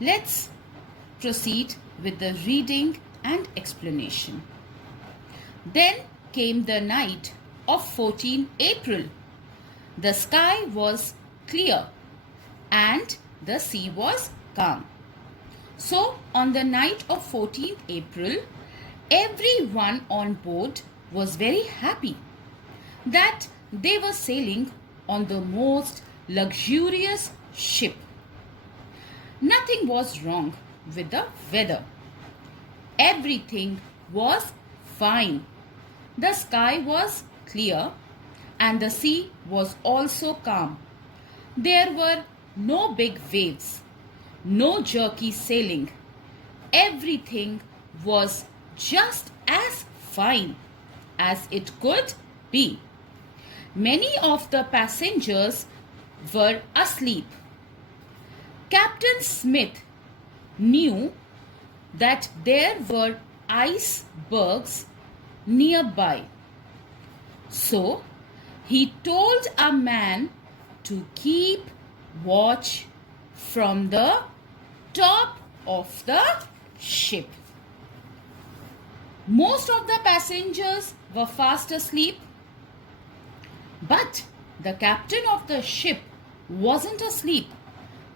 Let's proceed with the reading and explanation. Then came the night of 14 April. The sky was clear and the sea was calm. So, on the night of 14th April, everyone on board was very happy that they were sailing on the most luxurious ship. Nothing was wrong with the weather. Everything was fine. The sky was clear and the sea was also calm. There were no big waves, no jerky sailing. Everything was just as fine as it could be. Many of the passengers were asleep. Captain Smith knew that there were icebergs nearby. So he told a man to keep watch from the top of the ship. Most of the passengers were fast asleep, but the captain of the ship wasn't asleep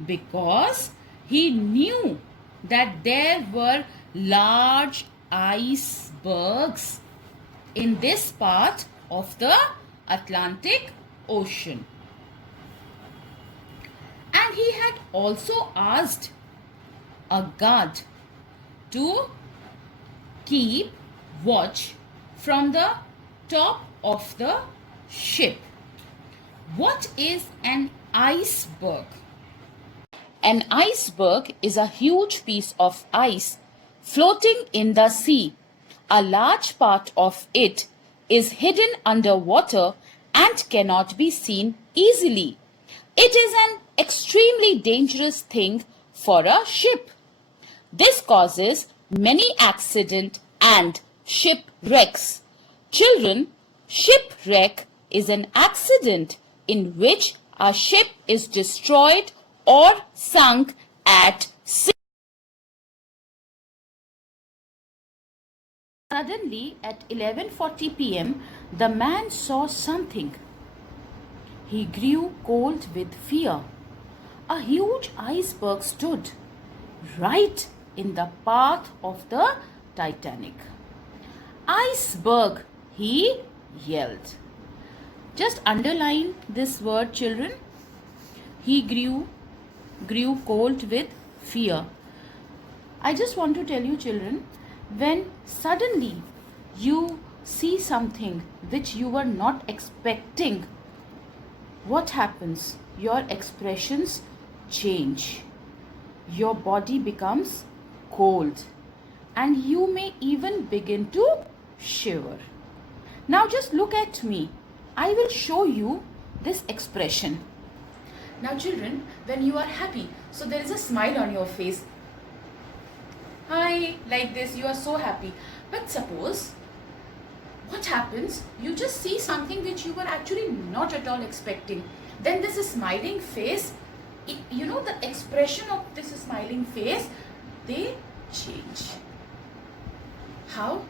because he knew that there were large icebergs in this part of the Atlantic Ocean. And he had also asked a guard to keep watch from the top of the ship. What is an iceberg? An iceberg is a huge piece of ice floating in the sea. A large part of it is hidden under water and cannot be seen easily. It is an extremely dangerous thing for a ship. This causes many accidents and shipwrecks. Children, shipwreck is an accident in which a ship is destroyed or sunk at sea. Suddenly, at 11:40 p.m., the man saw something. He grew cold with fear. A huge iceberg stood right in the path of the Titanic. Iceberg, he yelled. Just underline this word, children. He grew cold with fear. I just want to tell you, children, when suddenly you see something which you were not expecting, what happens? Your expressions change. Your body becomes cold and you may even begin to shiver. Now just look at me. I will show you this expression. Now children, when you are happy, so there is a smile on your face. Hi, like this, you are so happy. But suppose, what happens? You just see something which you were actually not at all expecting. Then this smiling face, you know the expression of this smiling face, they change. How?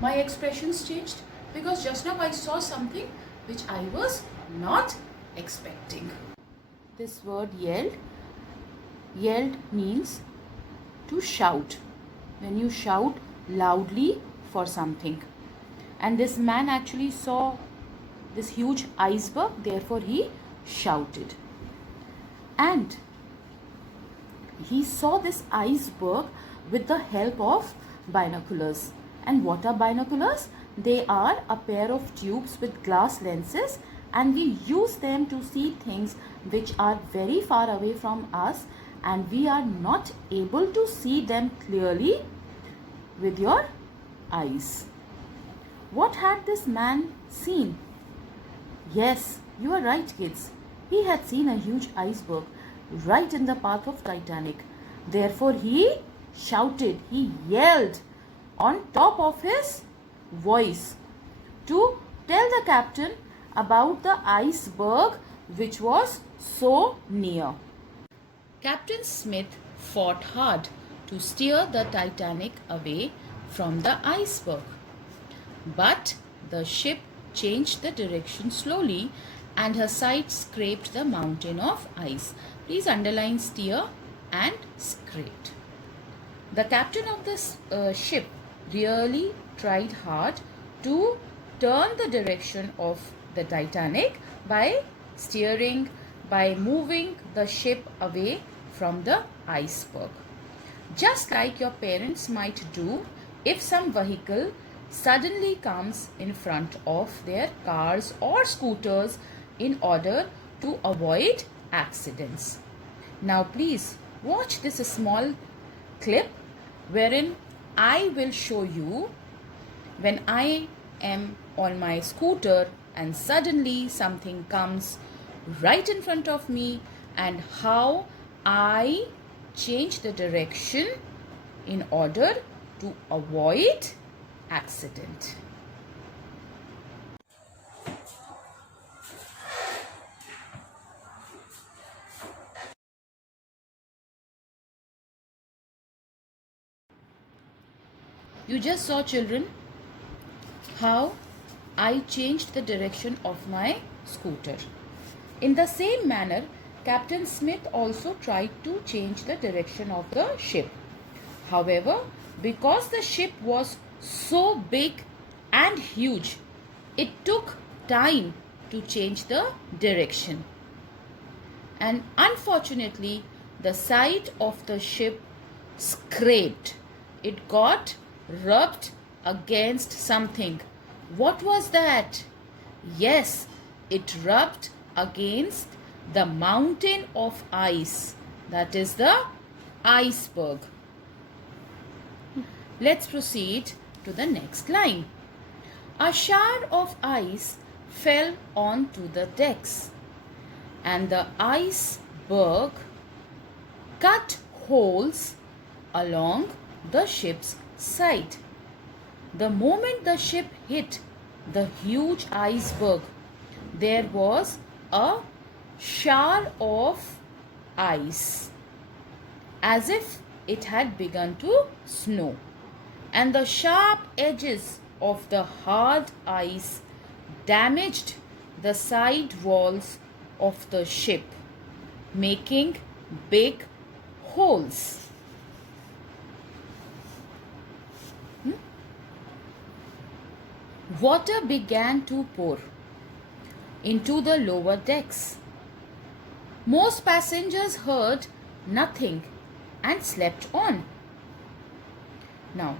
My expressions changed because just now I saw something which I was not expecting. This word yelled. Yelled means to shout. When you shout loudly for something. And this man actually saw this huge iceberg, therefore he shouted. And he saw this iceberg with the help of binoculars. And what are binoculars? They are a pair of tubes with glass lenses, and we use them to see things which are very far away from us and we are not able to see them clearly with your eyes. What had this man seen? Yes, you are right, kids. He had seen a huge iceberg right in the path of Titanic. Therefore, he shouted, he yelled on top of his voice to tell the captain about the iceberg which was so near. Captain Smith fought hard to steer the Titanic away from the iceberg. But the ship changed the direction slowly and her side scraped the mountain of ice. Please underline steer and scraped. The captain of the ship really tried hard to turn the direction of the Titanic by steering, by moving the ship away from the iceberg. Just like your parents might do if some vehicle suddenly comes in front of their cars or scooters in order to avoid accidents. Now please watch this small clip wherein I will show you when I am on my scooter and suddenly something comes right in front of me and how I change the direction in order to avoid accident. You just saw, children, how I changed the direction of my scooter. In the same manner, Captain Smith also tried to change the direction of the ship. However, because the ship was so big and huge, it took time to change the direction. And unfortunately, the side of the ship scraped. It got rubbed against something. What was that? Yes, it rubbed against the mountain of ice. That is the iceberg. Let's proceed to the next line. A shower of ice fell onto the decks, and the iceberg cut holes along the ship's side. The moment the ship hit the huge iceberg, there was a shower of ice, as if it had begun to snow, and the sharp edges of the hard ice damaged the side walls of the ship, making big holes. Water began to pour into the lower decks. Most passengers heard nothing and slept on. Now,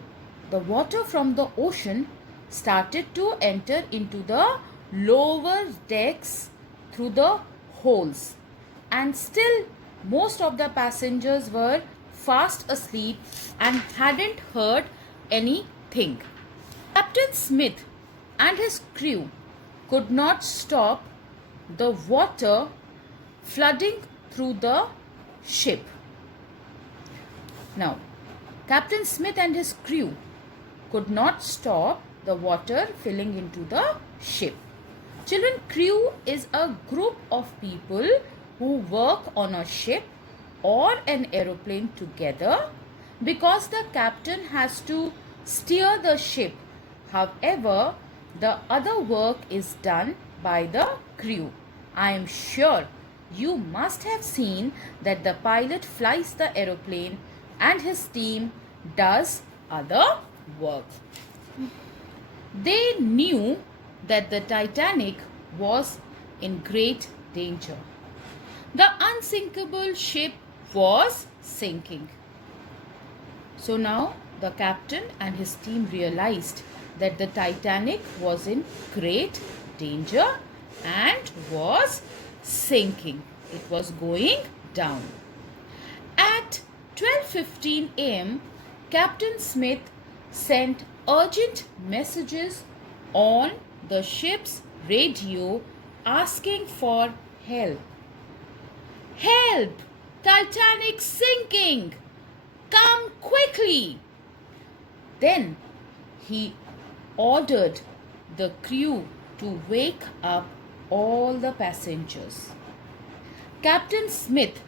the water from the ocean started to enter into the lower decks through the holes, and still most of the passengers were fast asleep and hadn't heard anything. Captain Smith and his crew could not stop the water flooding through the ship. Now, Captain Smith and his crew could not stop the water filling into the ship. Children, crew is a group of people who work on a ship or an aeroplane together because the captain has to steer the ship. However, the other work is done by the crew. I am sure you must have seen that the pilot flies the aeroplane and his team does other work. They knew that the Titanic was in great danger. The unsinkable ship was sinking. So now the captain and his team realized that the Titanic was in great danger and was sinking. It was going down. At 12:15 a.m., Captain Smith sent urgent messages on the ship's radio asking for help. Help! Titanic sinking! Come quickly! Then he ordered the crew to wake up all the passengers. Captain Smith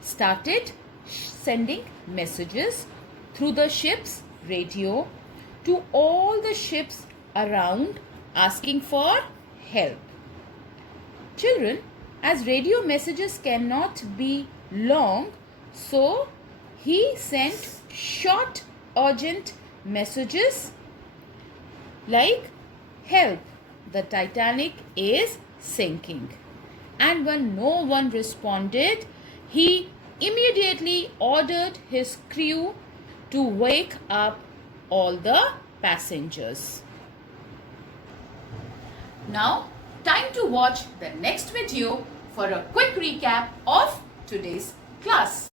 started sending messages through the ship's radio to all the ships around asking for help. Children, as radio messages cannot be long, so he sent short, urgent messages like, "Help, the Titanic is sinking." And when no one responded, he immediately ordered his crew to wake up all the passengers. Now, time to watch the next video for a quick recap of today's class.